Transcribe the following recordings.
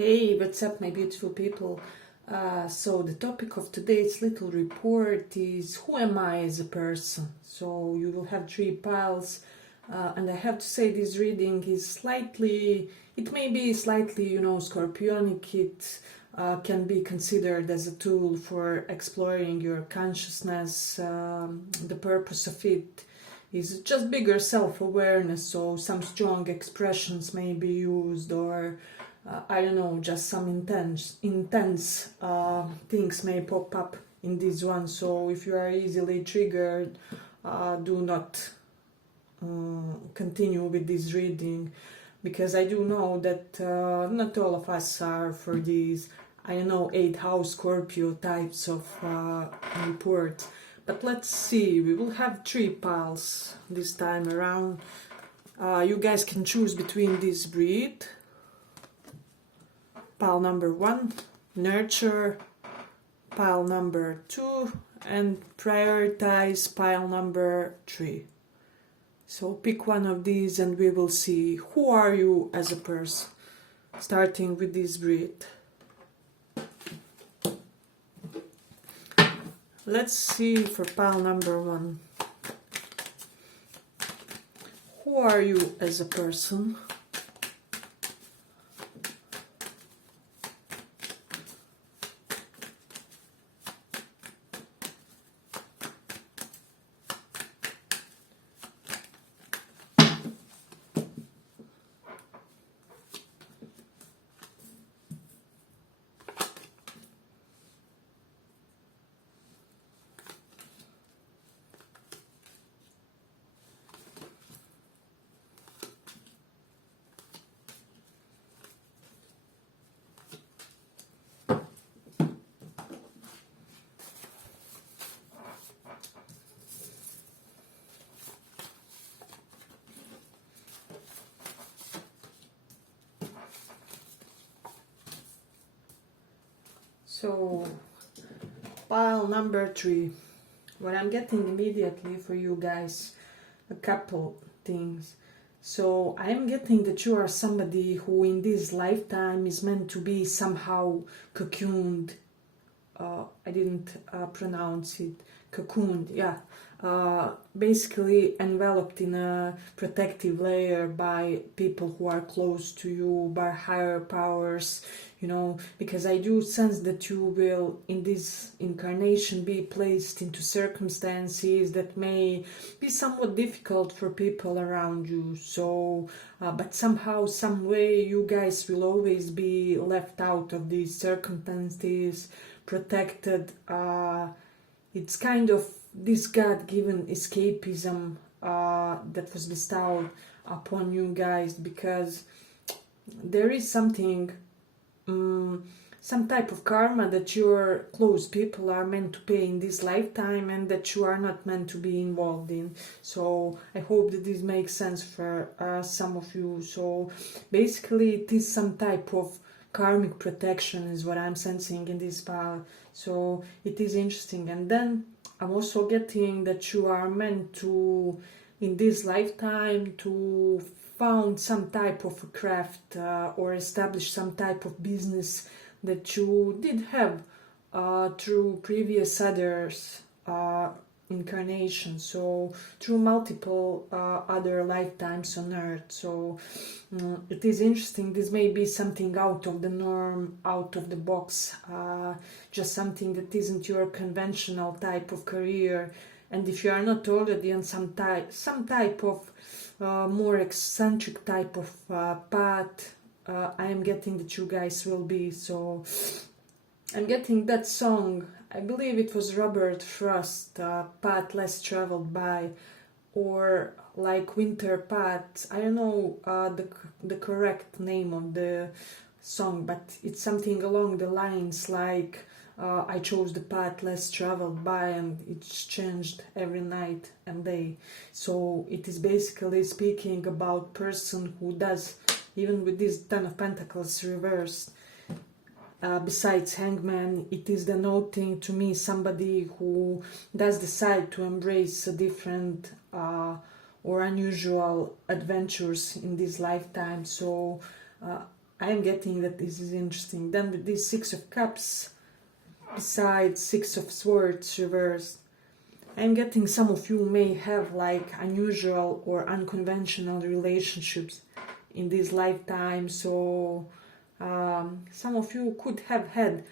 Hey, what's up, my beautiful people? So the topic of today's little report is who am I as a person? So you will have three piles, and I have to say this reading is slightly, it may be slightly, scorpionic. It can be considered as a tool for exploring your consciousness. The purpose of it is just bigger self-awareness, so some strong expressions may be used, or I don't know, just some intense things may pop up in this one. So if you are easily triggered, do not continue with this reading, because I do know that not all of us are for these, I don't know, 8-house Scorpio types of reports. But let's see, we will have three piles this time around. You guys can choose between this breed. Pile number 1, nurture, pile number 2, and prioritize pile number 3. So pick one of these and we will see who are you as a person, starting with this breed. Let's see for pile number 1. Who are you as a person? So, pile number 3. What I'm getting immediately for you guys, a couple things. So, I am getting that you are somebody who in this lifetime is meant to be somehow cocooned. I didn't pronounce it. Cocooned, yeah. Basically enveloped in a protective layer by people who are close to you, by higher powers, because I do sense that you will in this incarnation be placed into circumstances that may be somewhat difficult for people around you. So but somehow, some way, you guys will always be left out of these circumstances, protected. It's kind of this God-given escapism that was bestowed upon you guys, because there is something, some type of karma that your close people are meant to pay in this lifetime and that you are not meant to be involved in. So I hope that this makes sense for some of you. So basically it is some type of karmic protection is what I'm sensing in this pile. So it is interesting. And then I'm also getting that you are meant to, in this lifetime, to found some type of a craft or establish some type of business that you did have through previous others incarnations, so through multiple other lifetimes on earth. So it is interesting. This may be something out of the norm, out of the box, just something that isn't your conventional type of career. And if you are not already on some type of more eccentric type of path, I am getting that you guys will be. So I'm getting that song, I believe it was Robert Frost, Path Less Traveled By, or like Winter Path. I don't know the correct name of the song, but it's something along the lines like I chose the path less traveled by, and it's changed every night and day. So it is basically speaking about person who does, even with this Ten of Pentacles reversed, besides Hangman, it is denoting to me somebody who does decide to embrace a different or unusual adventures in this lifetime. So I am getting that this is interesting. Then with this Six of Cups, besides Six of Swords reversed, I'm getting some of you may have like unusual or unconventional relationships in this lifetime. So some of you could have had,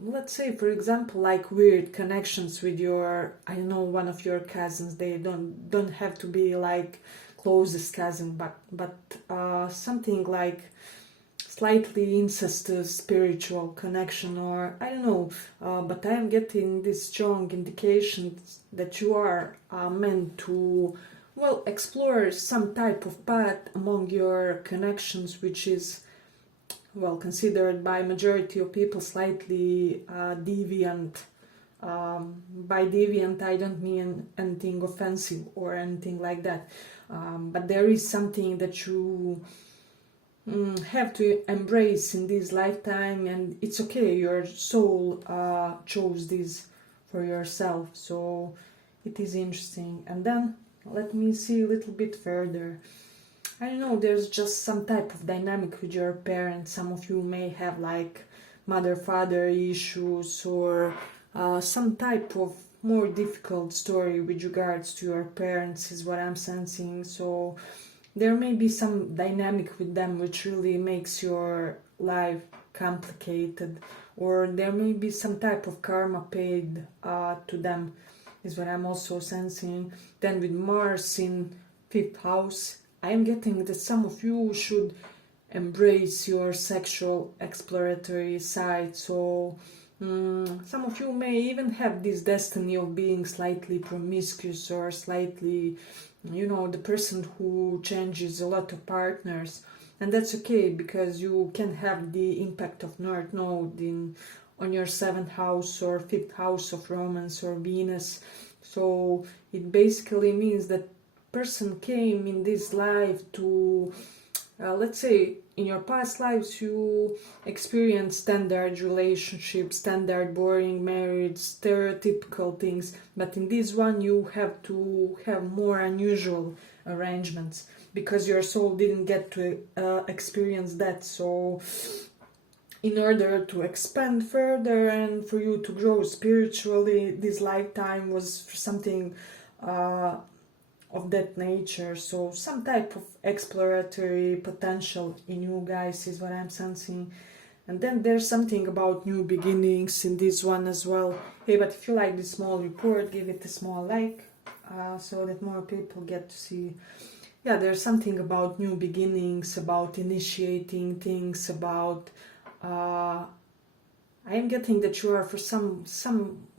let's say, for example, like weird connections with your, I don't know, one of your cousins. They don't have to be like closest cousin, but something like slightly incestuous spiritual connection, or I don't know, but I am getting this strong indication that you are meant to, well, explore some type of path among your connections, which is, well, considered by majority of people slightly deviant. By deviant, I don't mean anything offensive or anything like that, but there is something that you have to embrace in this lifetime, and it's okay, your soul chose this for yourself, so it is interesting. And then let me see a little bit further. I don't know, there's just some type of dynamic with your parents. Some of you may have like mother-father issues, or some type of more difficult story with regards to your parents is what I'm sensing. So there may be some dynamic with them which really makes your life complicated, or there may be some type of karma paid to them, is what I'm also sensing. Then with Mars in 5th house, I am getting that some of you should embrace your sexual exploratory side. So some of you may even have this destiny of being slightly promiscuous, or slightly, you know, the person who changes a lot of partners. And that's okay, because you can have the impact of North Node on your 7th house or 5th house of romance or Venus. So it basically means that person came in this life to, let's say, in your past lives you experienced standard relationships, standard boring marriage, stereotypical things, but in this one you have to have more unusual arrangements, because your soul didn't get to experience that. So in order to expand further and for you to grow spiritually, this lifetime was something of that nature. So some type of exploratory potential in you guys is what I'm sensing. And then there's something about new beginnings in this one as well. Hey, but if you like this small report, give it a small like, so that more people get to see. Yeah, there's something about new beginnings, about initiating things, about I am getting that you are for some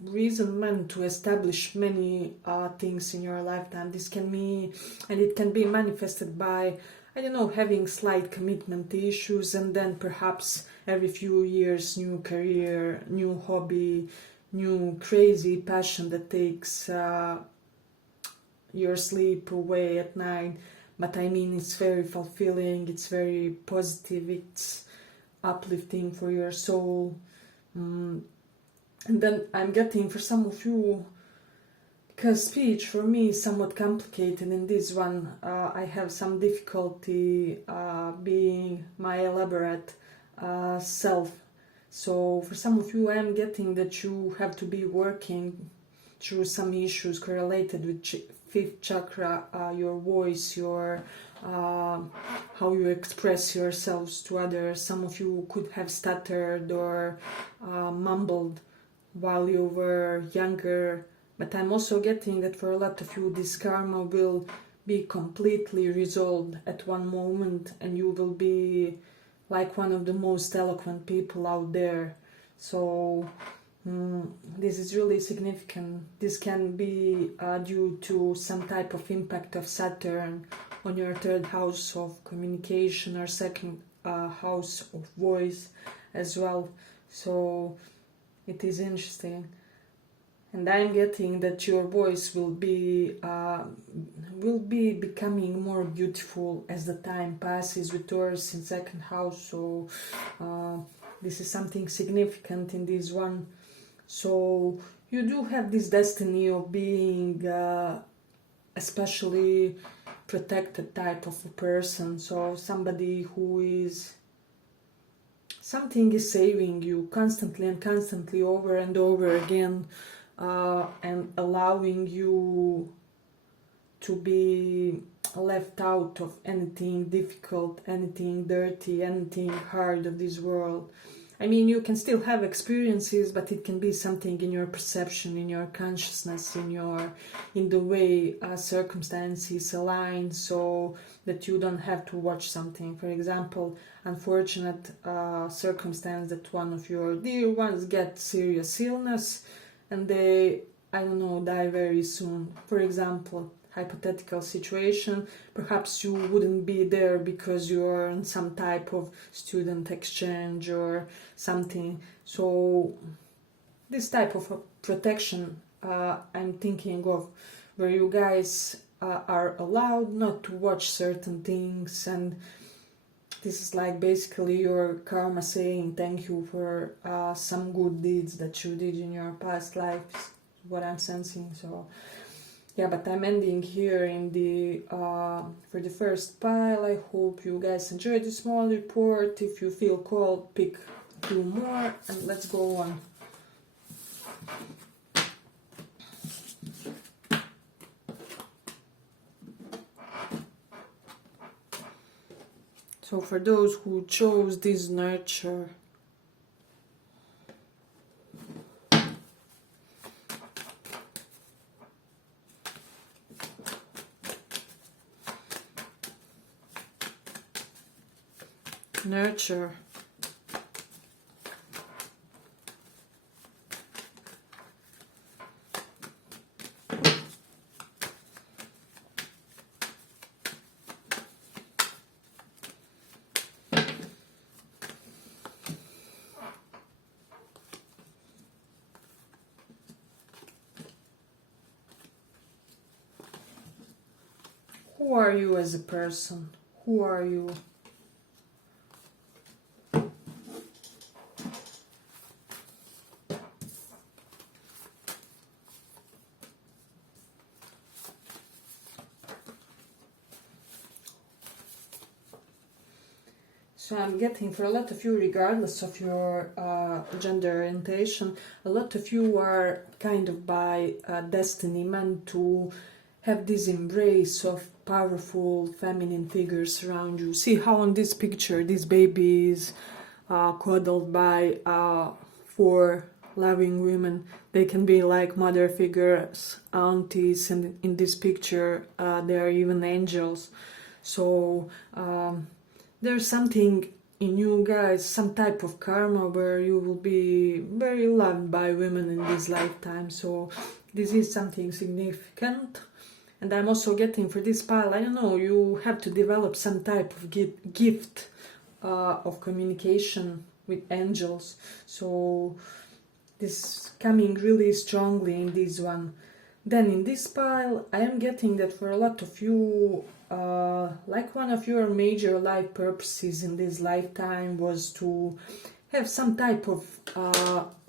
reason meant to establish many things in your lifetime. This can be, and it can be manifested by, I don't know, having slight commitment issues, and then perhaps every few years new career, new hobby, new crazy passion that takes your sleep away at night. But I mean, it's very fulfilling, it's very positive, it's uplifting for your soul. And then I'm getting, for some of you, because speech for me is somewhat complicated in this one, I have some difficulty being my elaborate self. So for some of you, I'm getting that you have to be working through some issues correlated with 5th chakra, your voice, your how you express yourselves to others. Some of you could have stuttered or mumbled while you were younger, but I'm also getting that for a lot of you this karma will be completely resolved at one moment, and you will be like one of the most eloquent people out there. So this is really significant. This can be due to some type of impact of Saturn on your 3rd house of communication, or 2nd house of voice as well. So it is interesting. And I'm getting that your voice will be becoming more beautiful as the time passes, with Taurus in 2nd house. So this is something significant in this one. So you do have this destiny of being especially protected type of a person, so somebody who is, something is saving you constantly and constantly over and over again, and allowing you to be left out of anything difficult, anything dirty, anything hard of this world. I mean, you can still have experiences, but it can be something in your perception, in your consciousness, in the way circumstances align, so that you don't have to watch something. For example, unfortunate circumstance that one of your dear ones get serious illness and they, I don't know, die very soon. For example, hypothetical situation, perhaps you wouldn't be there because you're on some type of student exchange or something. So this type of protection I'm thinking of, where you guys are allowed not to watch certain things, and this is like basically your karma saying thank you for some good deeds that you did in your past lives, what I'm sensing. So yeah, but I'm ending here in the for the first pile. I hope you guys enjoyed the small report. If you feel called, pick 2 more and let's go on. So for those who chose this nurture, nurture, who are you as a person? Who are you? So I'm getting, for a lot of you, regardless of your gender orientation, a lot of you are kind of by destiny meant to have this embrace of powerful feminine figures around you. See how on this picture this baby is coddled by 4 loving women. They can be like mother figures, aunties, and in this picture they are even angels. So there's something in you guys, some type of karma where you will be very loved by women in this lifetime. So this is something significant. And I'm also getting for this pile, I don't know, you have to develop some type of gift of communication with angels. So this is coming really strongly in this one. Then in this pile, I am getting that for a lot of you, like one of your major life purposes in this lifetime was to have some type of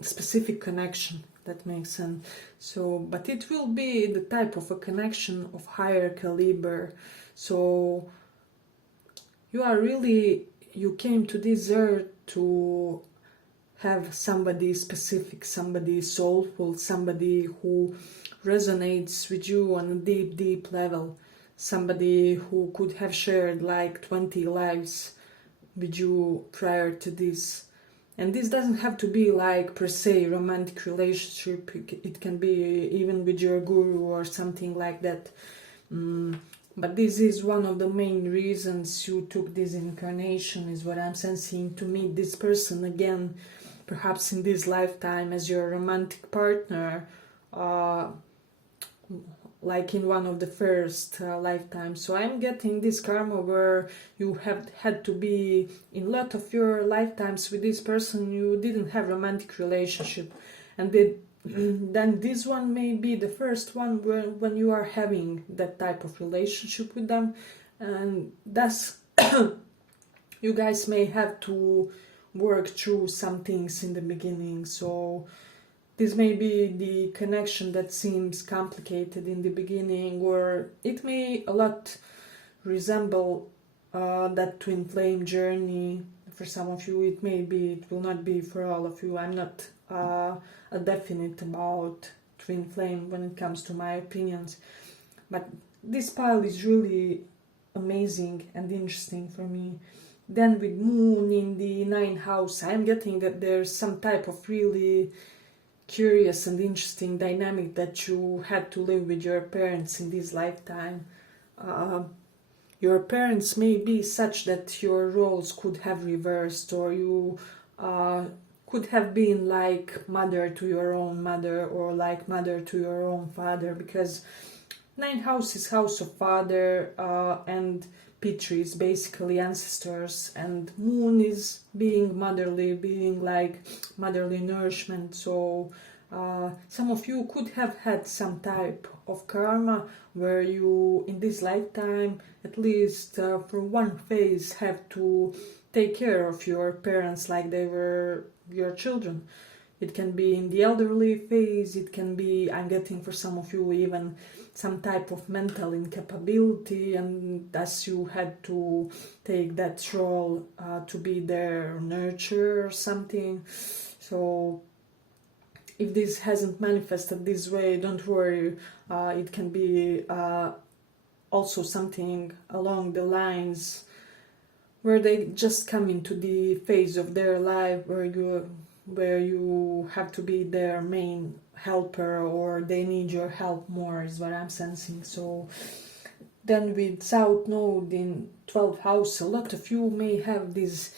specific connection. That makes sense. So, but it will be the type of a connection of higher caliber. So you are really, you came to this earth to have somebody specific, somebody soulful, somebody who resonates with you on a deep, deep level. Somebody who could have shared like 20 lives with you prior to this. And this doesn't have to be like per se romantic relationship. It can be even with your guru or something like that. But this is one of the main reasons you took this incarnation, is what I'm sensing, to meet this person again, perhaps in this lifetime as your romantic partner, like in one of the first lifetimes. So I'm getting this karma where you have had to be in a lot of your lifetimes with this person, you didn't have romantic relationship, and then this one may be the first one when you are having that type of relationship with them, and thus you guys may have to work through some things in the beginning. So this may be the connection that seems complicated in the beginning, or it may a lot resemble that twin flame journey. For some of you it may be, it will not be for all of you. I'm not a definite about twin flame when it comes to my opinions, but this pile is really amazing and interesting for me. Then with moon in the 9th house, I'm getting that there's some type of really curious and interesting dynamic that you had to live with your parents in this lifetime. Your parents may be such that your roles could have reversed, or you could have been like mother to your own mother, or like mother to your own father, because 9th house is house of father, and Pitri is basically ancestors, and moon is being motherly, being like motherly nourishment. So some of you could have had some type of karma where you in this lifetime, at least for one phase, have to take care of your parents like they were your children. It can be in the elderly phase, it can be, I'm getting for some of you, even some type of mental incapability, and thus you had to take that role to be their nurturer or something. So if this hasn't manifested this way, don't worry, it can be also something along the lines where they just come into the phase of their life where you have to be their main helper, or they need your help more, is what I'm sensing. So then with South Node in 12th house, a lot of you may have this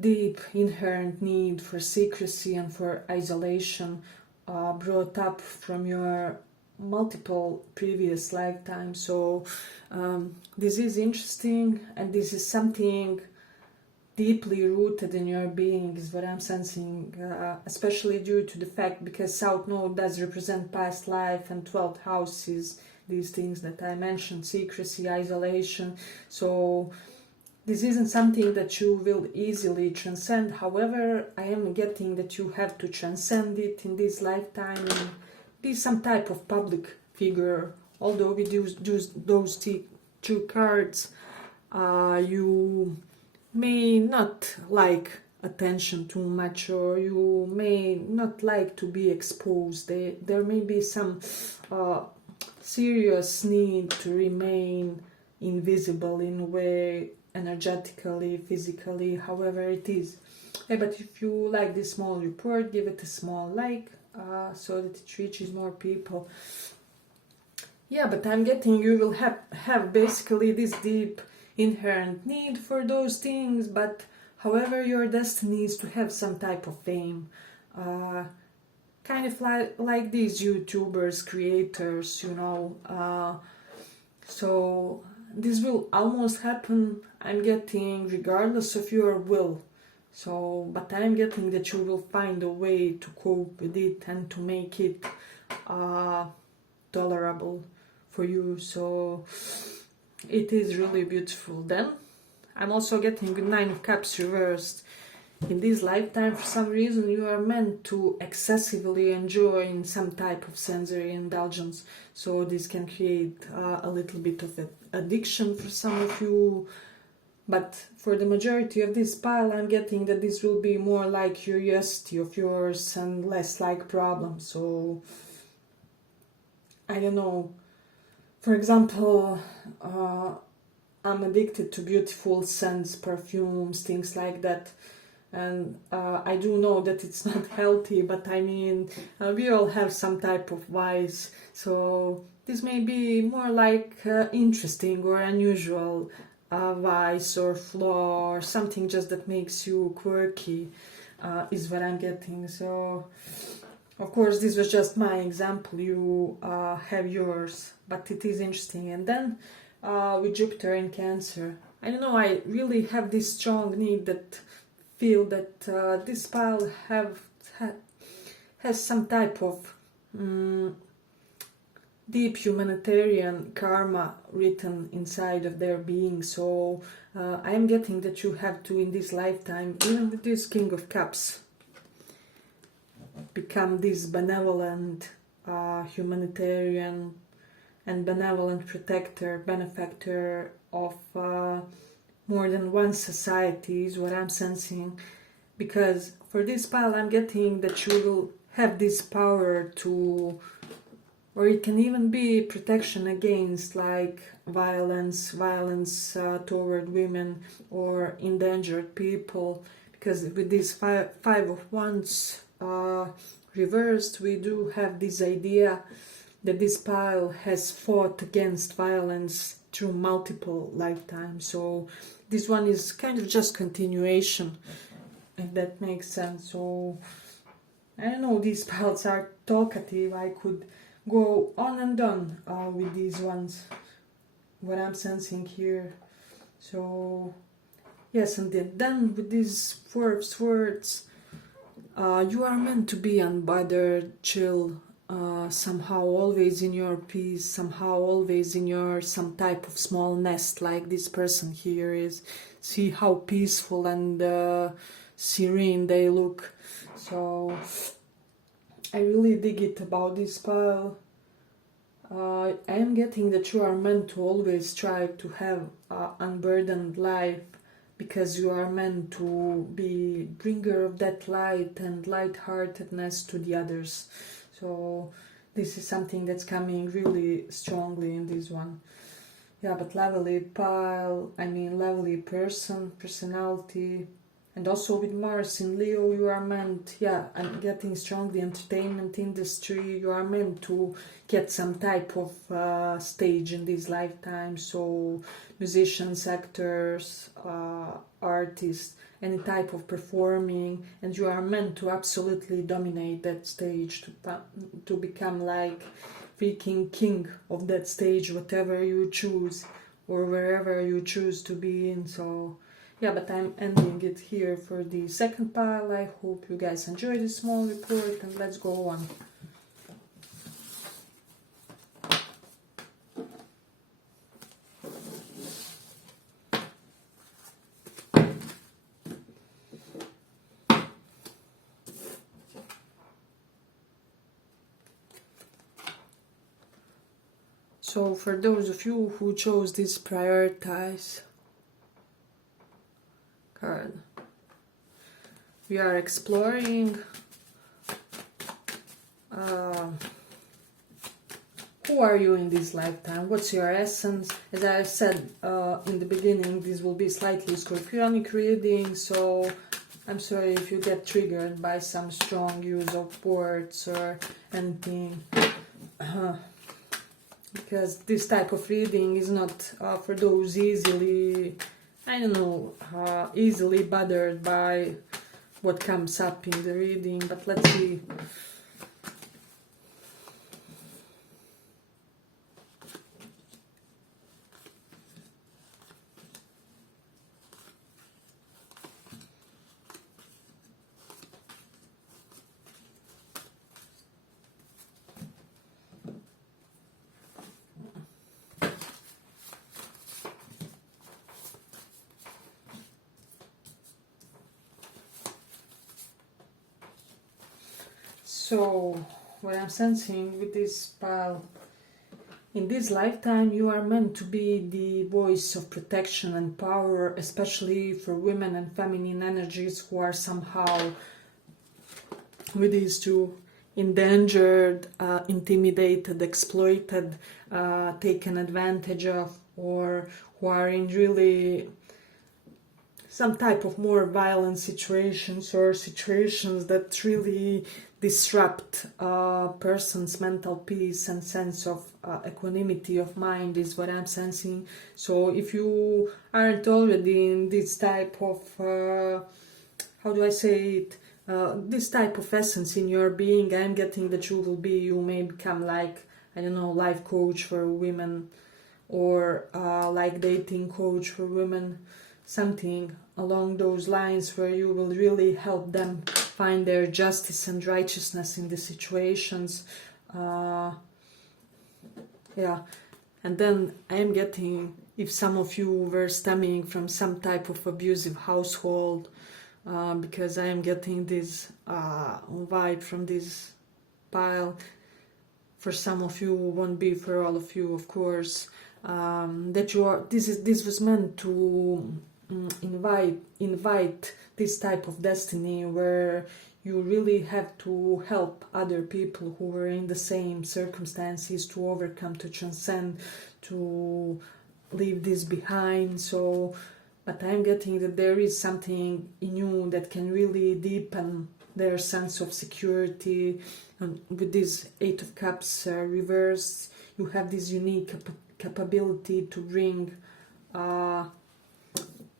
deep inherent need for secrecy and for isolation, brought up from your multiple previous lifetimes. So this is interesting, and this is something deeply rooted in your being, is what I'm sensing, especially due to the fact because South Node does represent past life, and 12th house is these things that I mentioned, secrecy, isolation. So this isn't something that you will easily transcend. However, I am getting that you have to transcend it in this lifetime and be some type of public figure. Although we use those two cards, you may not like attention too much, or you may not like to be exposed. There may be some serious need to remain invisible in a way, energetically, physically, however it is. But if you like this small report, give it a small like, so that it reaches more people. Yeah, but I'm getting you will have basically this deep inherent need for those things, but however your destiny is to have some type of fame, kind of like these YouTubers, creators, you know. So this will almost happen, I'm getting, regardless of your will. So, but I'm getting that you will find a way to cope with it and to make it tolerable for you. So it is really beautiful. Then I'm also getting the 9 of Cups reversed. In this lifetime, for some reason, you are meant to excessively enjoy some type of sensory indulgence. So this can create a little bit of addiction for some of you. But for the majority of this pile, I'm getting that this will be more like curiosity of yours and less like problem. So, I don't know. For example, I'm addicted to beautiful scents, perfumes, things like that. And I do know that it's not healthy, but I mean, we all have some type of vice. So this may be more like interesting or unusual vice or flaw, or something just that makes you quirky, is what I'm getting. So of course this was just my example, you have yours, but it is interesting. And then with Jupiter in Cancer, I don't know, I really have this strong need that feel that this pile has some type of deep humanitarian karma written inside of their being. So I am getting that you have to, in this lifetime, even with this King of Cups, become this benevolent humanitarian and benevolent protector, benefactor of more than one society is what I'm sensing, because for this pile I'm getting that you will have this power to, or it can even be protection against like violence toward women or endangered people, because with this five of wands reversed, we do have this idea that this pile has fought against violence through multiple lifetimes. So this one is kind of just continuation, if that makes sense. So I don't know, these piles are talkative. I could go on and on with these ones, what I'm sensing here. So yes, and then with these 4 of swords, you are meant to be unbothered, chill, somehow always in your peace, somehow always in your some type of small nest like this person here is. See how peaceful and serene they look. So I really dig it about this pile. I am getting that you are meant to always strive to have an unburdened life, because you are meant to be bringer of that light and lightheartedness to the others. So this is something that's coming really strongly in this one. Yeah, but lovely pile, I mean lovely person, personality. And also with Mars in Leo, you are meant, yeah, I'm getting strongly entertainment industry. You are meant to get some type of stage in this lifetime. So musicians, actors, artists, any type of performing, and you are meant to absolutely dominate that stage, to become like freaking king of that stage, whatever you choose or wherever you choose to be in. So yeah, but I'm ending it here for the second pile. I hope you guys enjoyed this small report, and let's go on. So for those of you who chose this prioritize card, we are exploring who are you in this lifetime, what's your essence. As I said in the beginning, this will be slightly Scorpionic reading, so I'm sorry if you get triggered by some strong use of words or anything. Because this type of reading is not for those easily, I don't know, easily bothered by what comes up in the reading. But let's see. So, what I'm sensing with this pile, in this lifetime you are meant to be the voice of protection and power, especially for women and feminine energies who are somehow with these two endangered, intimidated, exploited, taken advantage of, or who are in really some type of more violent situations or situations that really disrupt a person's mental peace and sense of equanimity of mind is what I'm sensing. So if you aren't already in this type of, how do I say it, this type of essence in your being, I'm getting that you may become like, I don't know, life coach for women, or like dating coach for women, something along those lines, where you will really help them find their justice and righteousness in the situations. Yeah, and then I am getting, if some of you were stemming from some type of abusive household, because I am getting this vibe from this pile. For some of you, won't be for all of you, of course. that you are, this was meant to invite this type of destiny where you really have to help other people who were in the same circumstances to overcome, to transcend, to leave this behind. So, but I'm getting that there is something in you that can really deepen their sense of security. And with this Eight of Cups reverse, you have this unique capability to bring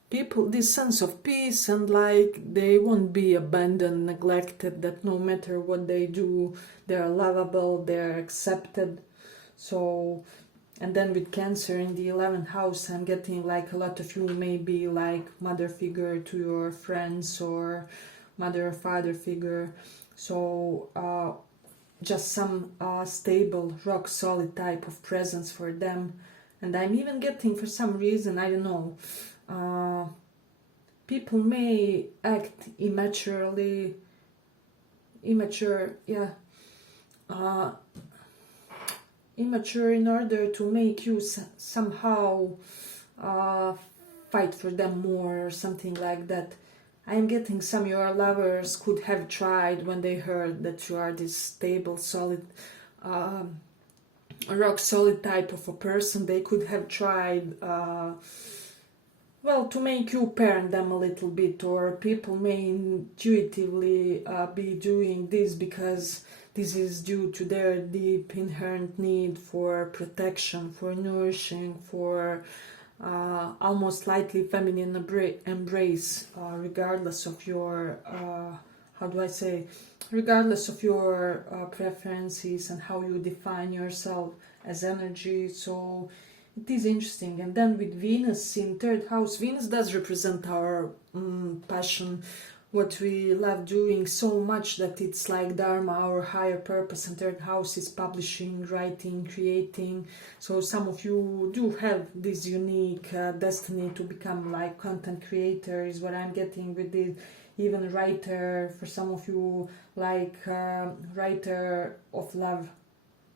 people this sense of peace, and like they won't be abandoned, neglected, that no matter what they do, they're lovable, they're accepted. So, and then with Cancer in the 11th house, I'm getting like a lot of you may be like mother figure to your friends, or mother or father figure. So just some stable, rock solid type of presence for them. And I'm even getting, for some reason, I don't know, people may act immature, immature in order to make you somehow fight for them more, or something like that. I'm getting some of your lovers could have tried, when they heard that you are this stable, solid, rock solid type of a person, they could have tried well, to make you parent them a little bit, or people may intuitively be doing this because this is due to their deep inherent need for protection, for nourishing, for almost slightly feminine embrace, regardless of your, how do I say, regardless of your preferences and how you define yourself as energy. So it is interesting. And then with Venus in 3rd house, Venus does represent our passion, what we love doing so much that it's like Dharma, our higher purpose, and 3rd house is publishing, writing, creating. So some of you do have this unique destiny to become like content creator, is what I'm getting with this. Even writer, for some of you, like writer of love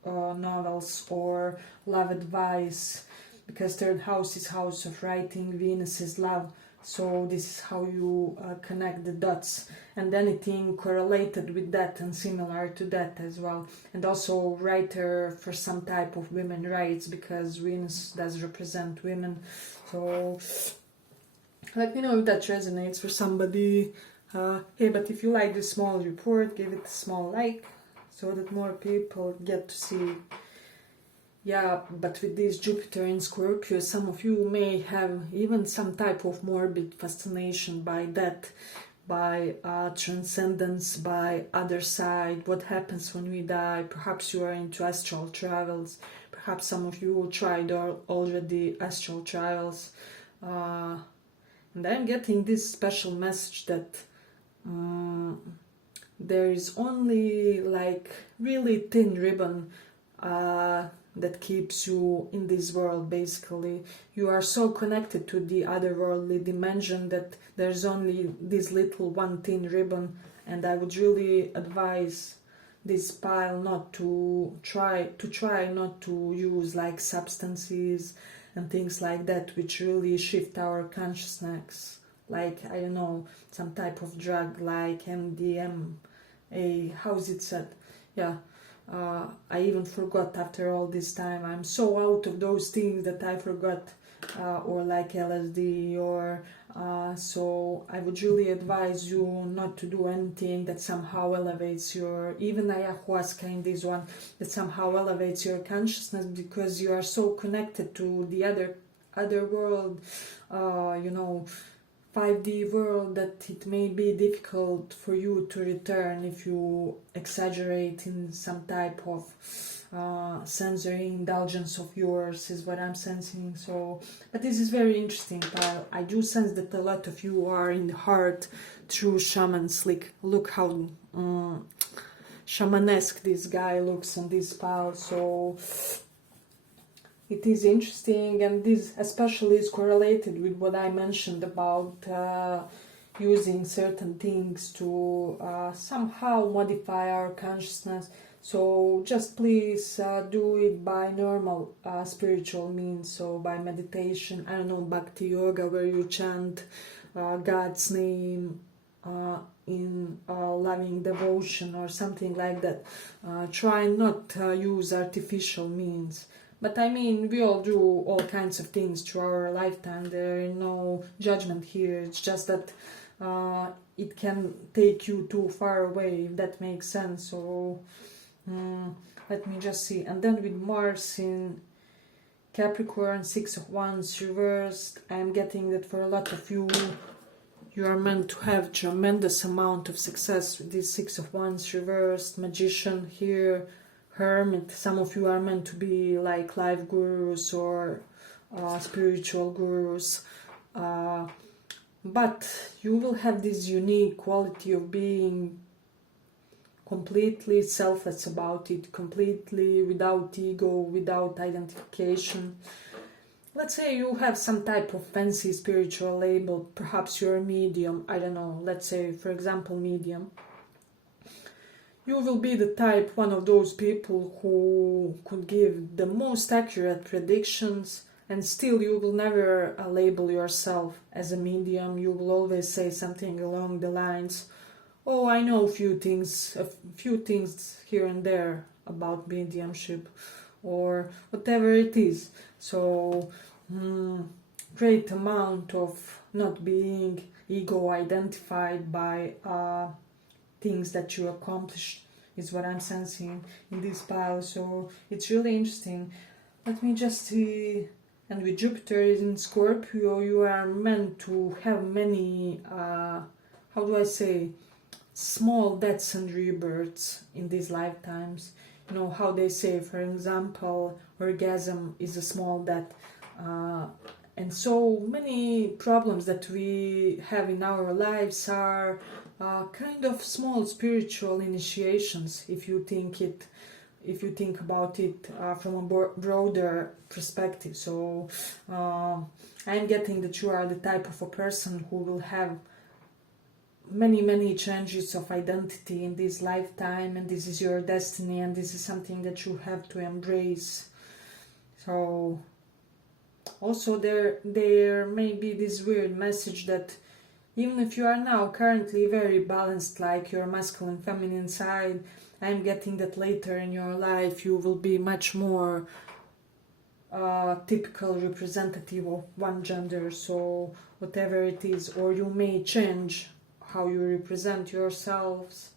novels or love advice, because 3rd house is house of writing, Venus is love. So this is how you connect the dots, and anything correlated with that and similar to that as well. And also writer for some type of women rights, because Venus does represent women. So let me know if that resonates for somebody. Hey, but if you like this small report, give it a small like, so that more people get to see. Yeah, but with this Jupiter in Scorpio, some of you may have even some type of morbid fascination by death, by transcendence, by other side, what happens when we die. Perhaps you are into astral travels, perhaps some of you tried already astral travels. And I'm getting this special message that there is only like really thin ribbon that keeps you in this world. Basically, you are so connected to the otherworldly dimension that there's only this little one thin ribbon. And I would really advise this pile not to try not to use like substances and things like that, which really shift our consciousness, like, I don't know, some type of drug like MDMA, how's it said? Yeah. I even forgot after all this time. I'm so out of those things that I forgot, or like LSD, or so I would really advise you not to do anything that somehow elevates your, even ayahuasca in this one, that somehow elevates your consciousness, because you are so connected to the other world, 5D world, that it may be difficult for you to return if you exaggerate in some type of sensory indulgence of yours, is what I'm sensing. So, but this is very interesting, pal. I do sense that a lot of you are in the heart true shamans. Like, look how shamanesque this guy looks on this pal. So it is interesting, and this especially is correlated with what I mentioned about using certain things to somehow modify our consciousness. So just please do it by normal spiritual means, so by meditation, I don't know, bhakti yoga, where you chant God's name in loving devotion or something like that. Try not to use artificial means. But I mean, we all do all kinds of things through our lifetime. There is no judgment here. It's just that it can take you too far away, if that makes sense. So let me just see. And then with Mars in Capricorn, 6 of Wands reversed, I'm getting that for a lot of you, you are meant to have tremendous amount of success with this 6 of Wands reversed. Magician here, Hermit. Some of you are meant to be like life gurus or spiritual gurus. But you will have this unique quality of being completely selfless about it, completely without ego, without identification. Let's say you have some type of fancy spiritual label, perhaps you're a medium, I don't know, let's say for example medium. You will be the type, one of those people who could give the most accurate predictions, and still you will never label yourself as a medium. You will always say something along the lines, oh, I know a few things here and there about mediumship, or whatever it is. So, great amount of not being ego identified by things that you accomplished is what I'm sensing in this pile. So it's really interesting. Let me just see. And with Jupiter in Scorpio, you are meant to have many, how do I say, small deaths and rebirths in these lifetimes. You know how they say, for example, orgasm is a small death. And so many problems that we have in our lives are kind of small spiritual initiations, if you think about it from a broader perspective. So I'm getting that you are the type of a person who will have many changes of identity in this lifetime, and this is your destiny, and this is something that you have to embrace. So also there may be this weird message that even if you are now currently very balanced, like your masculine feminine side, I'm getting that later in your life you will be much more typical representative of one gender, so whatever it is, or you may change how you represent yourselves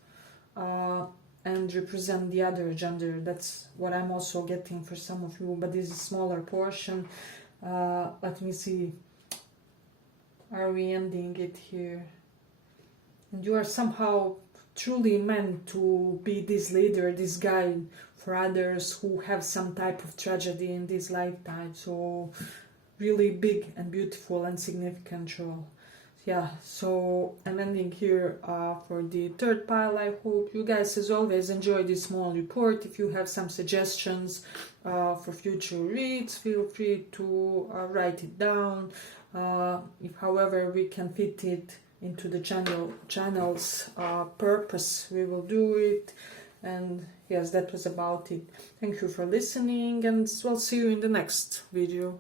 and represent the other gender. That's what I'm also getting for some of you, but this is a smaller portion. Let me see. Are we ending it here? And you are somehow truly meant to be this leader, this guide for others who have some type of tragedy in this lifetime. So really big and beautiful and significant role. Yeah, so I'm ending here for the third pile. I hope you guys, as always, enjoy this small report. If you have some suggestions for future reads, feel free to write it down. If, however, we can fit it into the channel's purpose, we will do it. And yes, that was about it. Thank you for listening, and we'll see you in the next video.